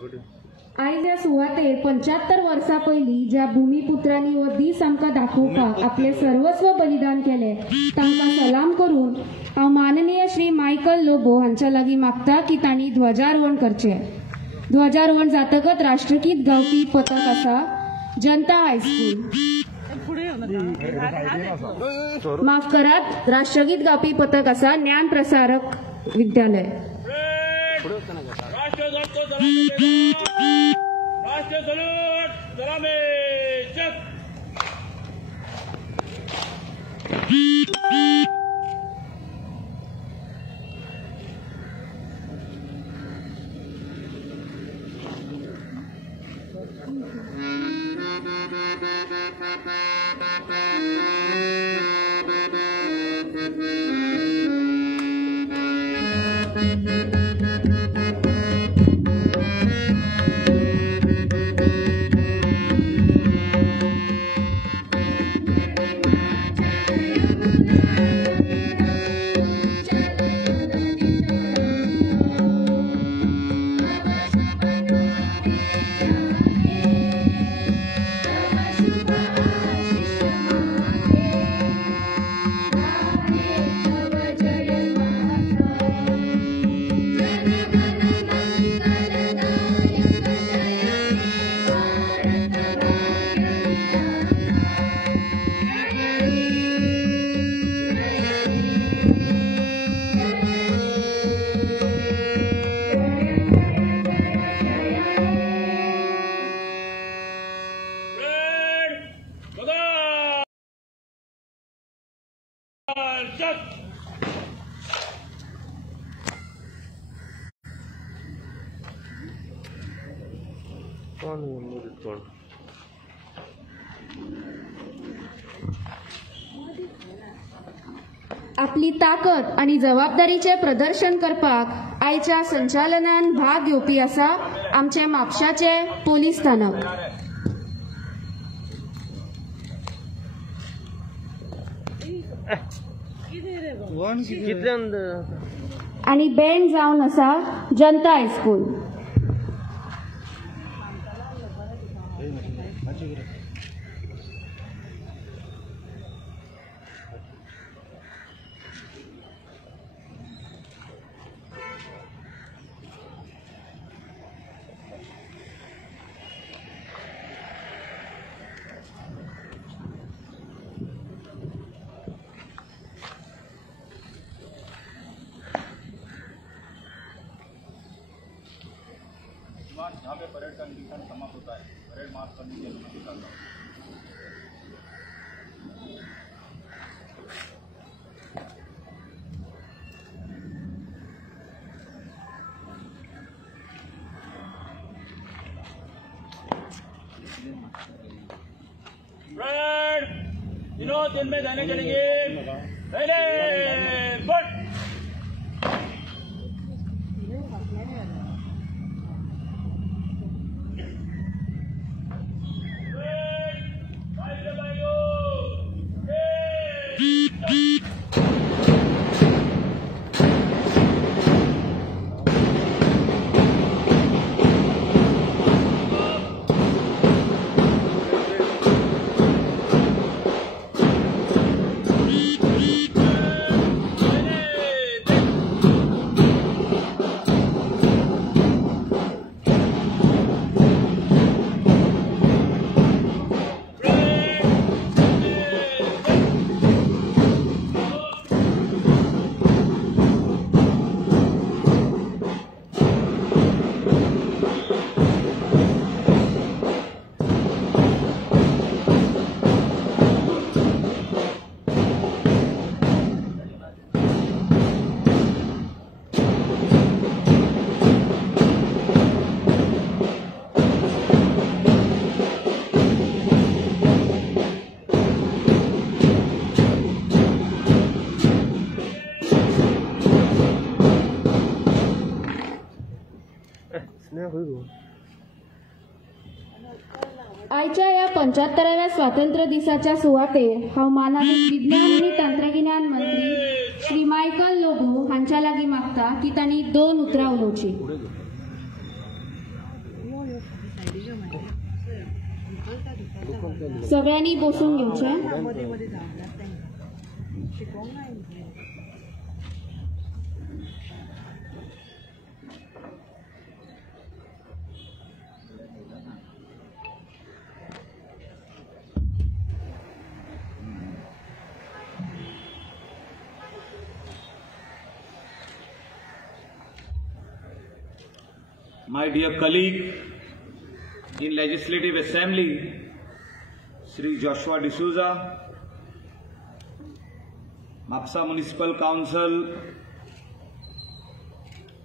आयज ह्या सुवातेर 75 वर्सां पयलीं ज्या भूमिपुत्रांनी हो दीस आमकां दाखोवपाक आपले सर्वस्व बलिदान केले तांकां सलाम करून हांव माननीय श्री मायकल लोबो हांच्या लागीं मागता की तांणी ध्वजारोहण करचें। ध्वजारोहण जातकच राष्ट्रगीत गावपी पथक आसा जनता हायस्कूल। माफ करात, राष्ट्रगीत गावपी पथक आसा ज्ञान प्रसारक विद्यालय। आपली ताकद आणि जबाबदारीचे प्रदर्शन करपाक आयच्या संचालनान भाग घेवपी आसा आमचे म्हापशाचे पोलीस स्थानक। आणि बँड जावन आसा जनता हायस्कूल। यहाँ पे परेड का निरीक्षण समाप्त होता है। परेड मार्च करने की अनुमति चाहता हूँ। परेड विनोद इनमें जाने चलेंगे। आयच्या या 75व्या स्वातंत्र्य दिसाच्या सुवातेर हांव माननीय विज्ञान आणि तंत्रगिन्यान मंत्री श्री मायकल लोबो हांच्या लागीं मागता की तांणी 2 उतरां उलोवची। सगळ्यांनी बसून घेवचें. My dear colleague in Legislative Assembly, Sri Joshua D'Souza, Mapsa Municipal Council,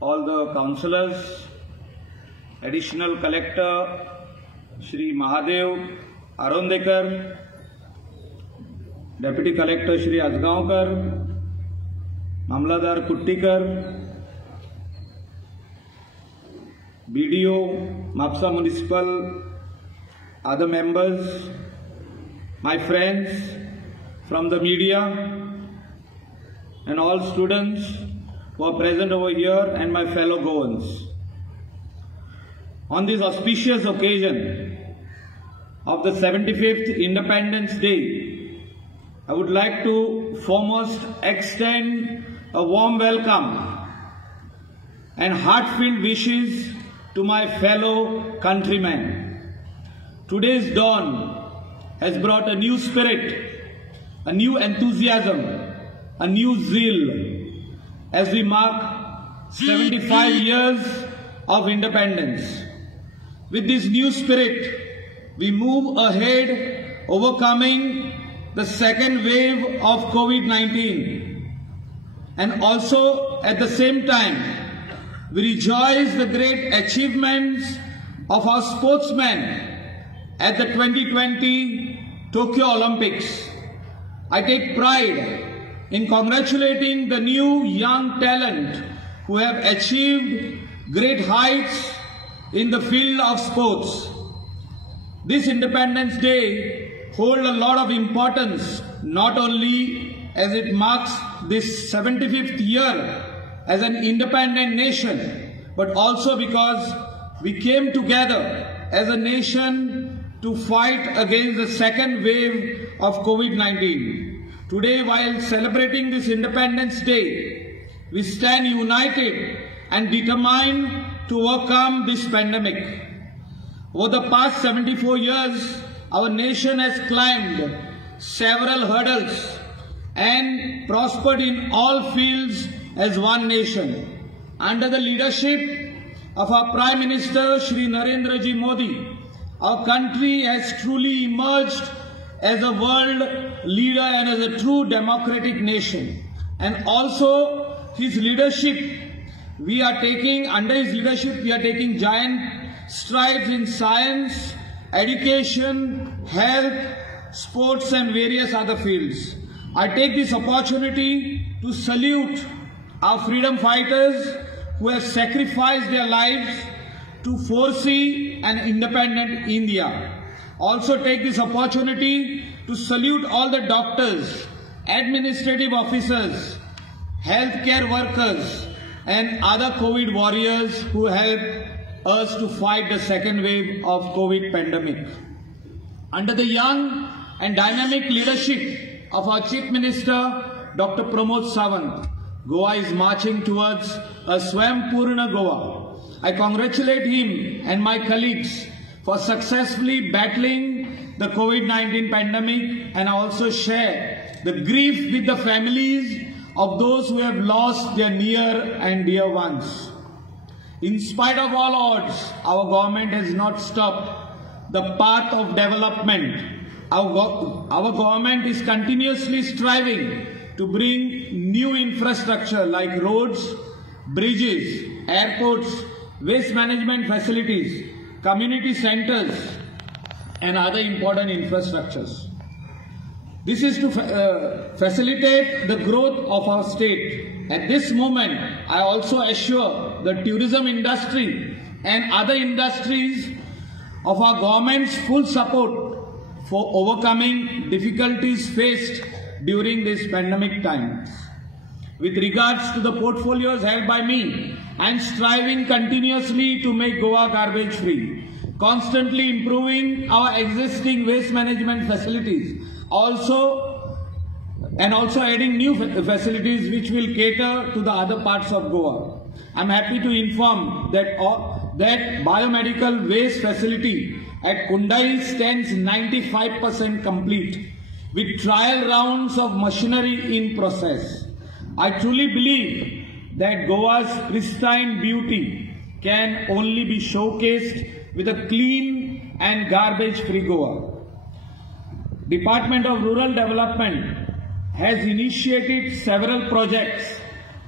all the councillors, Additional Collector Sri Mahadev Arondekar, Deputy Collector Sri Ajgaonkar, Mamladar Kuttikar, BDO, Mapsa Municipal, other members, my friends from the media, and all students who are present over here, and my fellow Goans. On this auspicious occasion of the 75th Independence Day, I would like to foremost extend a warm welcome and heartfelt wishes to my fellow countrymen. Today's dawn has brought a new spirit, a new enthusiasm, a new zeal as we mark 75 years of independence. With this new spirit, we move ahead, overcoming the second wave of COVID-19, and also at the same time we rejoice the great achievements of our sportsmen at the 2020 Tokyo Olympics. I take pride in congratulating the new young talent who have achieved great heights in the field of sports. This Independence Day holds a lot of importance, not only as it marks this 75th year as an independent nation, but also because we came together as a nation to fight against the second wave of COVID-19. Today, while celebrating this Independence Day, we stand united and determined to overcome this pandemic. Over the past 74 years, our nation has climbed several hurdles and prospered in all fields as one nation. Under the leadership of our Prime Minister Shri Narendra Ji Modi, our country has truly emerged as a world leader and as a true democratic nation. And also his leadership, under his leadership we are taking giant strides in science, education, health, sports and various other fields. I take this opportunity to salute our freedom fighters who have sacrificed their lives to foresee an independent India. Also take this opportunity to salute all the doctors, administrative officers, healthcare workers and other COVID warriors who helped us to fight the second wave of COVID pandemic. Under the young and dynamic leadership of our Chief Minister, Dr. Pramod Sawant, Goa is marching towards a Swaympurna Goa. I congratulate him and my colleagues for successfully battling the COVID-19 pandemic, and I also share the grief with the families of those who have lost their near and dear ones. In spite of all odds, our government has not stopped the path of development. Our government is continuously striving to bring new infrastructure like roads, bridges, airports, waste management facilities, community centers and other important infrastructures. This is to facilitate the growth of our state. At this moment, I also assure the tourism industry and other industries of our government's full support for overcoming difficulties faced during this pandemic times. With regards to the portfolios held by me, I am striving continuously to make Goa garbage free. constantly improving our existing waste management facilities, also adding new facilities which will cater to the other parts of Goa. I'm happy to inform that that biomedical waste facility at Kundai stands 95% complete, with trial rounds of machinery in process. I truly believe that Goa's pristine beauty can only be showcased with a clean and garbage-free Goa. Department of Rural Development has initiated several projects.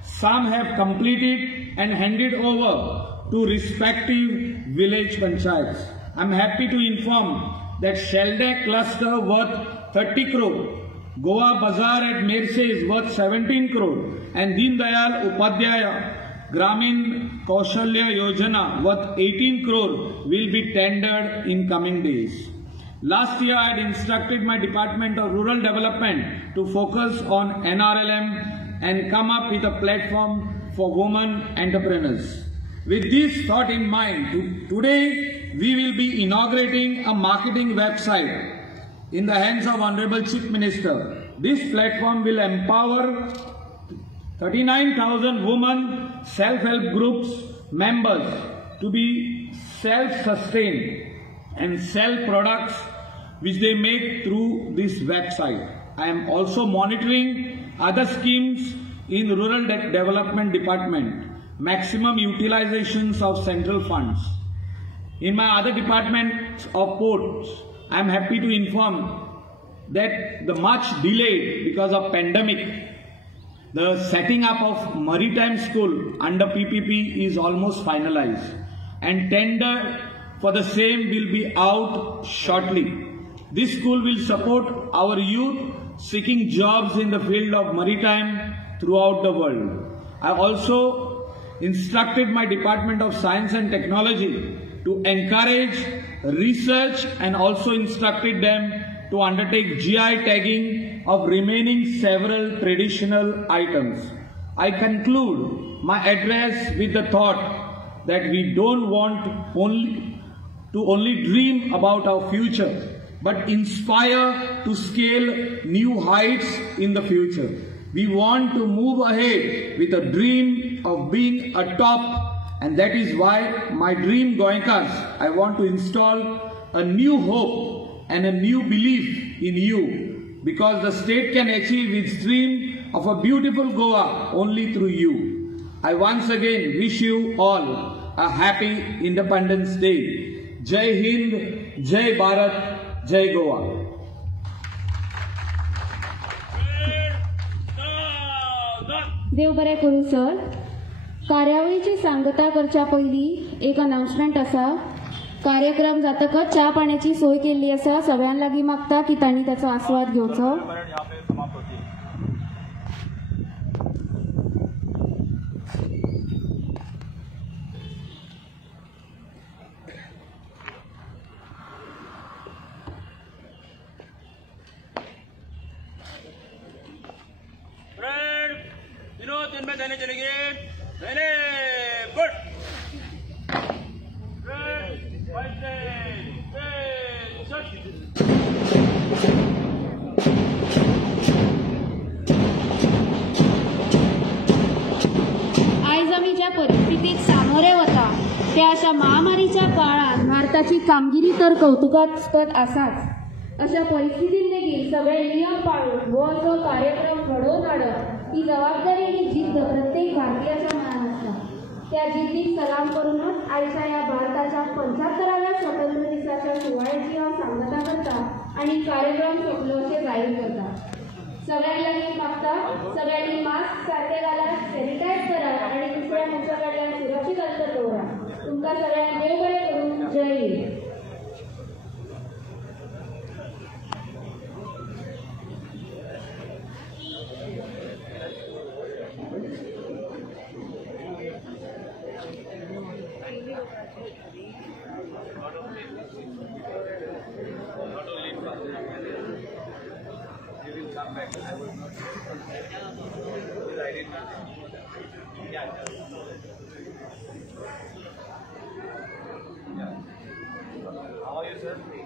Some have completed and handed over to respective village panchayats. I'm happy to inform that Shelday cluster worth 30 crore, Goa Bazaar at Merse is worth 17 crore, and Deen Dayal Upadhyaya Gramin Kaushalya Yojana worth 18 crore will be tendered in coming days. Last year, I had instructed my Department of Rural Development to focus on NRLM and come up with a platform for women entrepreneurs. With this thought in mind, today we will be inaugurating a marketing website in the hands of Honorable Chief Minister. This platform will empower 39,000 women self-help groups members to be self-sustained and sell products which they make through this website. I am also monitoring other schemes in Rural Development Department, maximum utilizations of central funds. In my other departments of ports, I am happy to inform that the much delayed because of pandemic, the setting up of maritime school under PPP is almost finalized, and tender for the same will be out shortly. This school will support our youth seeking jobs in the field of maritime throughout the world. I also instructed my Department of Science and Technology to encourage research and also instructed them to undertake GI tagging of remaining several traditional items. I conclude my address with the thought that we don't want only dream about our future, but inspire to scale new heights in the future. We want to move ahead with a dream of being a top, and that is why my dream Goenkas, I want to install a new hope and a new belief in you, because the state can achieve its dream of a beautiful Goa only through you. I once again wish you all a happy Independence Day. Jai Hind, Jai Bharat, Jai Goa. देव बरें करूं sir. कार्यावळीची सांगता करच्या पयलीं एक announcement आसा. कार्यक्रम जातकच च्या पाण्याची सोय केल्ली आसा. सगळ्यां लागीं मागता की तांणी त्याचो आस्वाद घेवचो. में देने चलेंगे पहले गुड आज आम्ही ज्या परिस्थितीत सामोरे होता त्या अशा महामारीच्या काळात भारताची कामगिरी तर कौतुकास्पद असाच. अशा परिस्थितीत देखील सगळे नियम पाळून व जो कार्यक्रम घडवून आणत ही जबाबदारी आणि जिद्द प्रत्येक भारतीयाच्या मनात असता. त्या जिद्दीक सलाम करूनच आजच्या या भारताच्या 75व्या स्वातंत्र्य दिसाच्या सुवाळ्याची हांव सांगता करता आणि कार्यक्रम सोपलो अशें जाहीर करता. सगळ्यांक लागीं मागता सगळ्यांनी मास्क सारखे घालात, सॅनिटायज करात आणि दुसऱ्या मनशा कडल्यान सुरक्षीत अंतर दवरात. तुमकां सगळ्यांक देव बरें करूं. जय हिंद. sir.